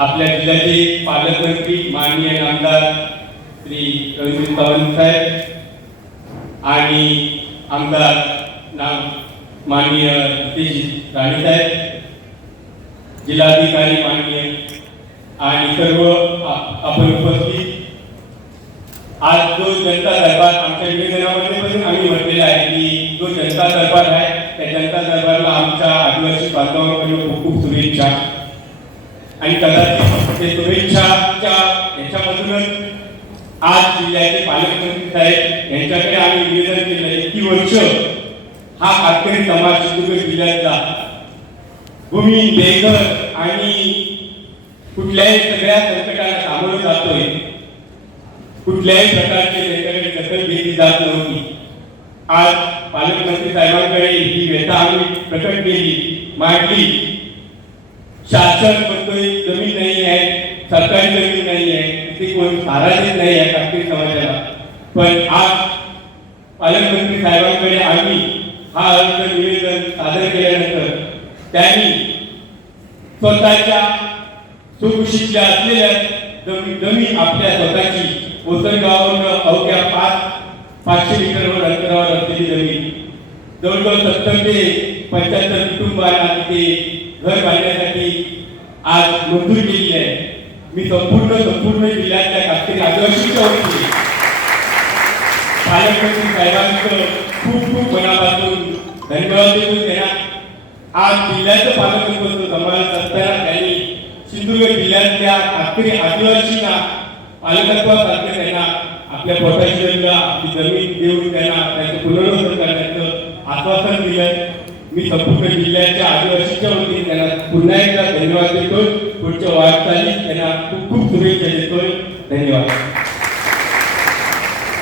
आपल्या जिल्ह्याचे पालकमंत्री माननीय आमदार श्री रवींद्र सावंत साहेब आणि आमदार नाम माननीय नितेश राणे साहेब जिल्हाधिकारी माननीय आणि सर्व आपण उपस्थित. आज जो जनता दरबार आमच्या निवेदनामध्ये पण आम्ही म्हटलेला आहे की जो जनता दरबार आहे त्या जनता दरबारला आमच्या आदिवासी बांधवांकडून खूप खूप शुभेच्छा. आणि कदाचित म्हणजे ते शुभेच्छाच्या याच्यामधूनच आज जिल्ह्याचे पालकमंत्री साहेब यांच्याकडे आम्ही निवेदन केलं इतकी वर्ष हा कातकरी समाज सिंधुदुर्ग जिल्ह्यातला भूमी बेघर आणि कुठल्याही सगळ्या संकटाला सामोरं जातोय. कुठल्याही प्रकारचे त्यांच्याकडे दखल घेतली जात नव्हती. आज पालकमंत्री साहेबांकडे ही व्यथा आम्ही प्रकट केली मांडली. शासन म्हणतोय जमीन नाही आहे सरकारी जमीन नाही आहे तिथे कोण सारायच नाही आहे काश्मीर समाजाला. पण आज पालकमंत्री साहेबांकडे आम्ही हा अर्ज निवेदन सादर केल्यानंतर त्यांनी स्वतःच्या सुखुशीतल्या असलेल्या जमीन जमीन आपल्या स्वतःची ओसरगावावर अवघ्या पाच पाचशे मीटरवर अंतरावर असलेली जमीन. जवळजवळ सत्तर ते पंच्याहत्तर कुटुंबांना तिथे घर बांधण्यासाठी आज मंजूर केली आहे. मी संपूर्ण संपूर्ण जिल्ह्यातल्या कातकरी आदिवासीच्या वतीने पालकमंत्री साहेबांचं खूप खूप मनापासून धन्यवाद देतो त्यांना. आज जिल्ह्याचं पालकत्व सांभाळत असताना त्यांनी सिंधुदुर्ग जिल्ह्यातल्या कातकरी आदिवासींना पालकत्वासारखं त्यांना आपल्या पोटाशीला आपली जमीन देऊन त्यांना त्यांचं पुनर्वसन करण्याचं आश्वासन दिलं मी संपूर्ण जिल्ह्याच्या आदिवासीच्या वतीने पुन्हा एकदा धन्यवाद देतो पुढच्या वाटचाली त्यांना खूप खूप शुभेच्छा देतोय. धन्यवाद.